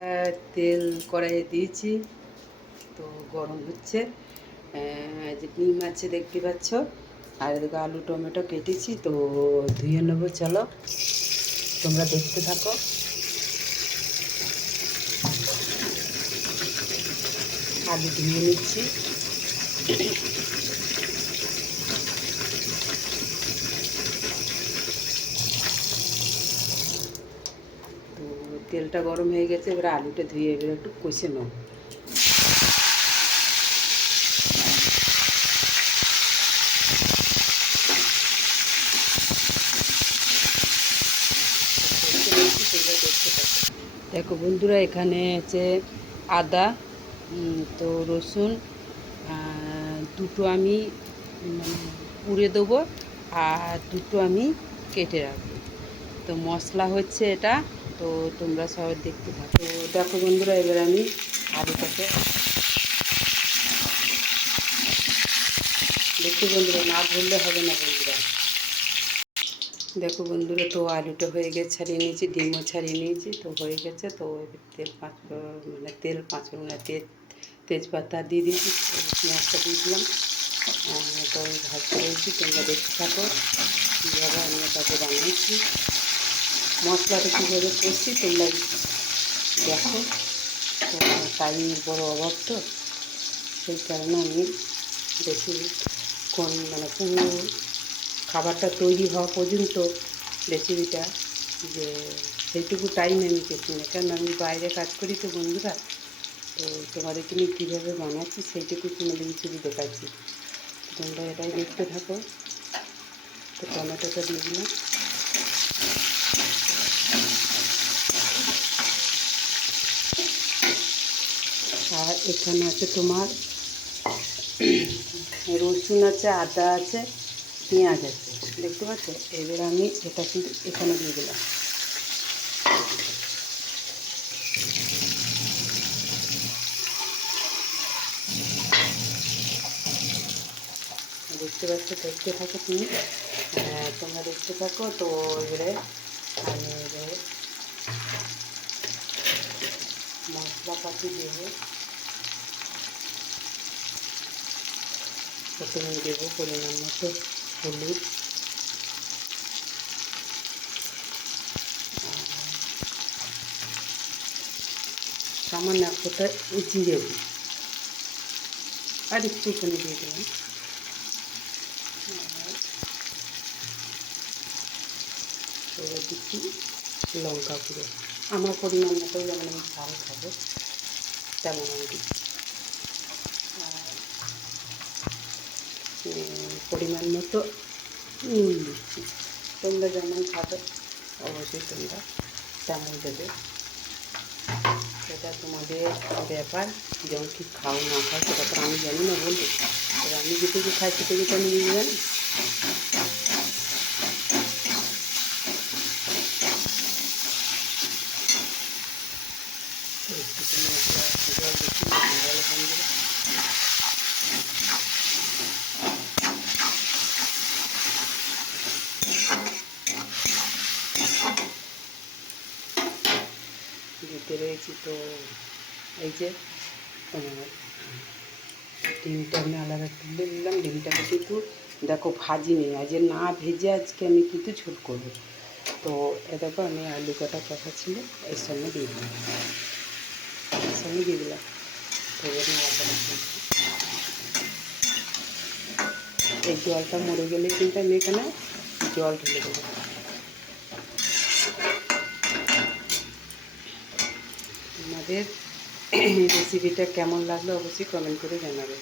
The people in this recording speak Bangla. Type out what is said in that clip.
তেল কড়াইয়ে দিয়েছি, তো গরম হচ্ছে। যে ডিম আছে দেখতে পাচ্ছ, আর এদিকে আলু টমেটো কেটেছি, তো ধুয়ে নেবো। চলো তোমরা দেখতে থাকো। আলু ধুয়ে নিচ্ছি। তো তেলটা গরম হয়ে গেছে, এবার আলুটা ধুয়ে এবার একটু কষে নেব। দেখো বন্ধুরা, এখানে আছে আদা, তো রসুন দুটো আমি মানে পুড়ে দেবো, আর দুটো আমি কেটে রাখবো। তো মশলা হচ্ছে এটা, তো তোমরা সবাই দেখতে থাকো। তো দেখো বন্ধুরা, এবার আমি আলুটাকে দেখতে, বন্ধুরা না ধরলে হবে না বন্ধুরা। দেখো বন্ধুরা, তো আলুটা হয়ে গেছে, ছাড়িয়ে নিয়েছি, ডিমও ছাড়িয়ে নিয়েছি, তো হয়ে গেছে। তো তেল পাঁচফোড়ন তেজপাতা দিয়ে দিয়েছি, পেঁয়াজটা দিয়ে দিলাম। তো আমি ভাজতে রয়েছি, তোমরা দেখতে থাকো কীভাবে আমি এটাকে বানিয়েছি, মশলাটা কীভাবে করছি তোমরা দেখো। তো টাইমের বড় অভাব, তো সেই কারণে আমি বেশি মানে পুরো খাবারটা তৈরি হওয়া পর্যন্ত রেসিপিটা যে সেইটুকু টাইম আমি পেছি না, কারণ আমি বাইরে কাজ করি তো বন্ধুরা। তো তোমাদেরকে নিয়ে কীভাবে বানাচ্ছি সেইটুকু তোমাদের শুধু দেখাচ্ছি, তোমরা এটাই দেখতে থাকো। তো টমেটোটা দিয়ে দিলাম, আর এখানে আছে তোমার রসুন আছে, আদা আছে, পেঁয়াজ আছে, দেখতে পাচ্ছ। এবার আমি এটা কিন্তু এখানে দিয়ে দিলাম। দেখতে পাচ্ছ, দেখতে থাকো তুমি, তোমরা দেখতে থাকো। তো এবারে আমি এবারে মশলাপাতি দেবো। প্রথমে দেবো পরিমাণ মতো হলুদ, সামান্য এক ফোঁটা জিরে, আর একটুখানি দিয়ে দিলাম। এবার দিচ্ছি লঙ্কা গুঁড়ো, আমার পরিমাণ মতো, যেমন আমি ঝাল খাবো তেমন আমি দিচ্ছি। পরিমাণ মতো নুন দিচ্ছি, তোমরা যেমন খাবে অবশ্যই তোমরা তেমন দেবে, সেটা তোমাদের ব্যাপার। যেমন ঠিক খাও না খাও সেটা তো আমি জানি না বলবো, তবে আমি যেটুকু খাই সেটুকু তো আমি নিজে জানি। জল দিচ্ছি, ভালো কম দেবে। দিতে রয়েছি, তো এই যে ডিমটা আমি আলাদা তুলে নিলাম। ডিমটাকে কিন্তু দেখো ভাজিনি, আজ না ভেজে আজকে আমি কিন্তু ঝোল করবো। তো এ দেখো, আমি আলু কটা কষা ছিল এর সঙ্গে দিয়ে দিলাম, এর সঙ্গে দিয়ে দিলাম। তো এই জলটা মরে গেলে কিন্তু আমি এখানে জল ঢেলে দেবো। আমাদের রেসিপিটা কেমন লাগলো অবশ্যই কমেন্ট করে জানাবে।